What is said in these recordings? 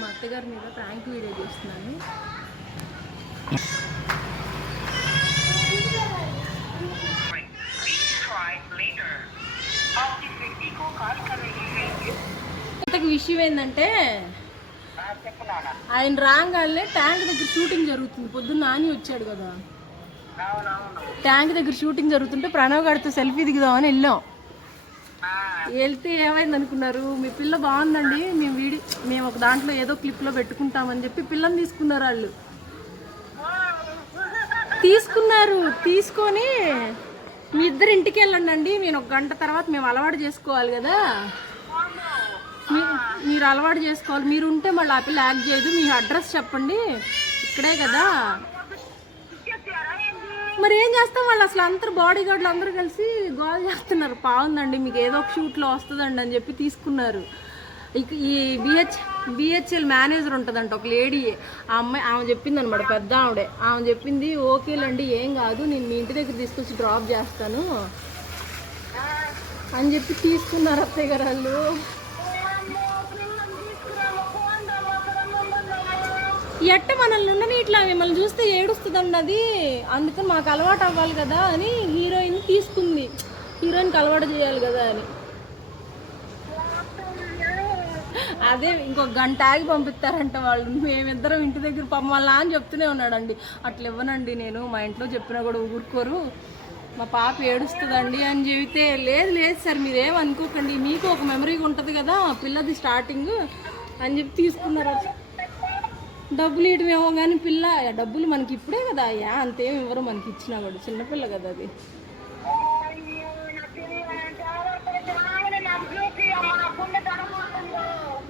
మా అత్తగారి మీద ప్రాంక్ వీడియో చేస్తున్నాను. ఇంతకు విషయం ఏంటంటే ఆయన రాగానే ట్యాంక్ దగ్గర షూటింగ్ జరుగుతుంది. పొద్దున్న నాని వచ్చాడు కదా, ట్యాంక్ దగ్గర షూటింగ్ జరుగుతుంటే ప్రణవ్ గారితో సెల్ఫీ దిగుదామని వెళ్ళాం. వెళ్తే ఏమైంది అనుకున్నారు? మీ పిల్ల బాగుందండి, మేము ఒక దాంట్లో ఏదో క్లిప్లో పెట్టుకుంటామని చెప్పి పిల్లని తీసుకున్నారు. తీసుకొని మీ ఇద్దరు ఇంటికి వెళ్ళండి, నేను ఒక గంట తర్వాత మేము అలవాటు చేసుకోవాలి కదా, మీరు అలవాటు చేసుకోవాలి, మీరు ఉంటే మళ్ళీ ఆ పిల్ల యాక్ట్ చేయదు, మీ అడ్రస్ చెప్పండి, ఇక్కడే కదా. మరి ఏం చేస్తాం, వాళ్ళు అసలు అందరు బాడీ గార్డులు అందరూ కలిసి గోల్ చేస్తున్నారు. బాగుందండి, మీకు ఏదో ఒక షూట్లో వస్తుందండి అని చెప్పి తీసుకున్నారు. ఇక ఈ బిహెచ్ఎల్ మేనేజర్ ఉంటుందంట ఒక లేడీ, ఆ అమ్మాయి, ఆమె చెప్పింది అనమాట, పెద్ద ఆమె చెప్పింది, ఓకేలండి ఏం కాదు, నేను మీ ఇంటి దగ్గర తీసుకొచ్చి డ్రాప్ చేస్తాను అని చెప్పి తీసుకున్నారు అత్తయ్య గారు వాళ్ళు. ఎట్ట మనల్ని ఉండని ఇట్లా మిమ్మల్ని చూస్తే ఏడుస్తుందండి అది, అందుకని మాకు అలవాటు అవ్వాలి కదా అని హీరోయిన్ తీసుకుంది, హీరోయిన్కి అలవాటు చేయాలి కదా అని. అదే ఇంకొక గంట ఆగి పంపిస్తారంట వాళ్ళు. మేమిద్దరం ఇంటి దగ్గర పంపాలా అని చెప్తూనే ఉన్నాడండి. అట్లా ఇవ్వనండి నేను, మా ఇంట్లో చెప్పినా కూడా ఊరుకోరు, మా పాప ఏడుస్తుందండి అని చెబితే, లేదు సార్ మీరేం అనుకోకండి, మీకు ఒక మెమరీగా ఉంటుంది కదా పిల్లది స్టార్టింగ్ అని చెప్పి తీసుకున్నారు. డబ్బులు ఇవ్వమేమో కానీ పిల్ల డబ్బులు మనకి ఇప్పుడే కదా అయ్యా, అంతేం ఇవ్వరు మనకి, ఇచ్చినా కూడా చిన్నపిల్ల కదా అది.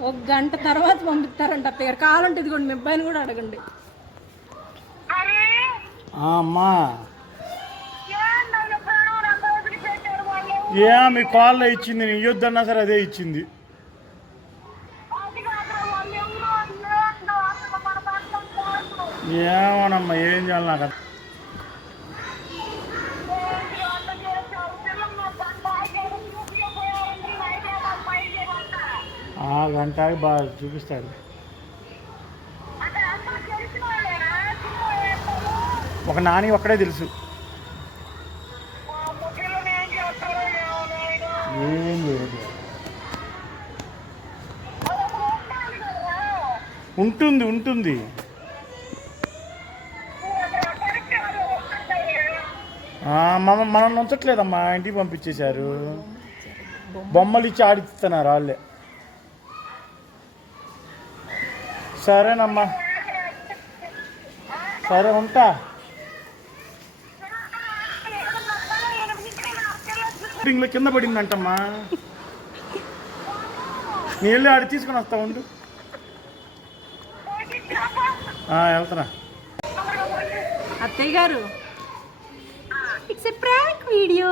ఒక గంట తర్వాత పంపిస్తారంట అత్తగారు, కావాలంటే ఇది కూడా మీ అబ్బాయిని కూడా అడగండి. అమ్మా మీ కాల్లో ఇచ్చింది, నేను ఇవ్వద్దన్నా సరే అదే ఇచ్చింది. ఏమోనమ్మా ఏం చేయాలి నాకు ఆ గంట బాగా చూపిస్తాడు. ఒక నాని ఒక్కడే తెలుసు. ఏం లేదు, ఉంటుంది మనల్ని ఉంచట్లేదమ్మా, ఇంటికి పంపించేశారు, బొమ్మలు ఇచ్చి ఆడిస్తున్నారు వాళ్ళే. సరేనమ్మా, సరే ఉంటా. కింద పడిందంటమ్మా, నీ వెళ్ళి ఆడి తీసుకుని వస్తా ఉండు. వెళ్తున్నా. అత్తయ్య గారు, ఇట్స్ ఎ ప్రాంక్ వీడియో.